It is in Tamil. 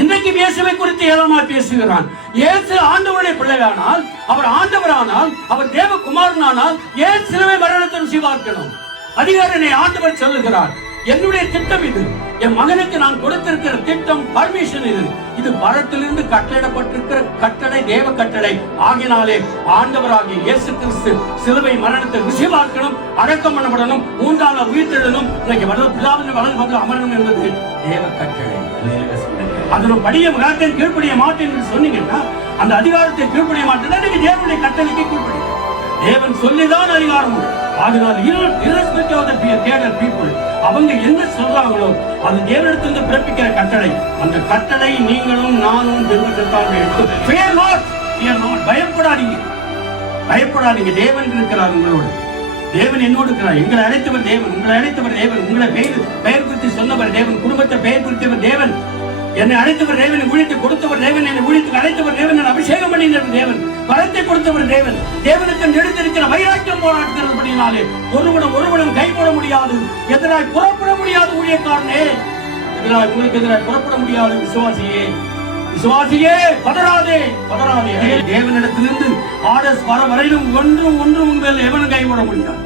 இன்றைக்கு இயேசுவை குறித்து ஏளனமாய் பேசுகிறான். இயேசு ஆண்டவருடைய பிள்ளையானால், அவர் ஆண்டவரானால், அவர் தேவகுமாரனானால் ஏன் சிலுவை மரணத்தை ருசி பார்க்கணும்? அதிகாரனை ஆண்டவர் சொல்லுகிறார், என்னுடைய திட்டம் இது, என் மகனுக்கு நான் கொடுத்திருக்கிற திட்டம், பர்மிஷன் இது. இது பரத்திலிருந்து கட்டளையிடப்பட்டிருக்கிற கட்டளை, தேவ கட்டளை. ஆகினாலே ஆண்டவராகிய இயேசு கிறிஸ்து சிலுவை மரணத்தை ருசி பார்க்கணும், அடக்கம் பண்ணப்படணும், 3ஆம் நாள் உயிர்த்தெழணும், இன்னைக்கு பிதாவின் வலது அமரணும் என்பது தேவ கட்டளை. அதோட படிய மகத்தின் கீழ்ப்படிய மாட்டேன் என்று சொன்னீங்கன்னா, அந்த அதிகாரத்தை கீழ்ப்படிய மாட்டேன், நீங்க தேவனுடைய கட்டளைக்கு கீழ்ப்படிய. தேவன் சொல்லிதான் அதிகாரம். அதனால irrespective of the theater people, அவங்க என்ன சொல்றாங்களோ அது தேவனிடத்திலிருந்து பிறப்பிக்கிற கட்டளை. அந்த கட்டளை நீங்களும் நானும் பின்பற்றத்தான் வேண்டும். Fear not, fear not. பயப்படாதீங்க, பயப்படாதீங்க. தேவன் இருக்கிறார் உங்களோடு. தேவன் என்னோடு இருக்கிறார். எங்களை அழைத்தவர் தேவன், உங்களை அழைத்தவர் தேவன், உங்களை பெயர் குறித்து சொன்னவர் தேவன், குடும்பத்தை பெயர் குறித்தவர் தேவன், என்னை அழைத்தவர் தேவன், ஊழியத்தை கொடுத்தவர் தேவன், என்னை ஊழியத்துக்கு அழைத்தவர் தேவன், என்னை அபிஷேகம் பண்ணினவர் தேவன், வரத்தை கொடுத்தவர் தேவன். தேவனுக்கு நெடுத்திருக்கிற வைராக்கியம் போராடுகிறபடினாலே ஒருவனும் கை போட முடியாது, எதிராய் புறப்பட முடியாது. ஊழியக்காரனே, உங்களுக்கு எதிராக புறப்பட முடியாது. விசுவாசியே, விசுவாசியே, பதறாதே, பதறாதே. தேவனிடத்திலிருந்து ஆர்டர்ஸ் வர வரையிலும் ஒன்றும் உங்கள் மேல் எவனும் கை போட முடியாது.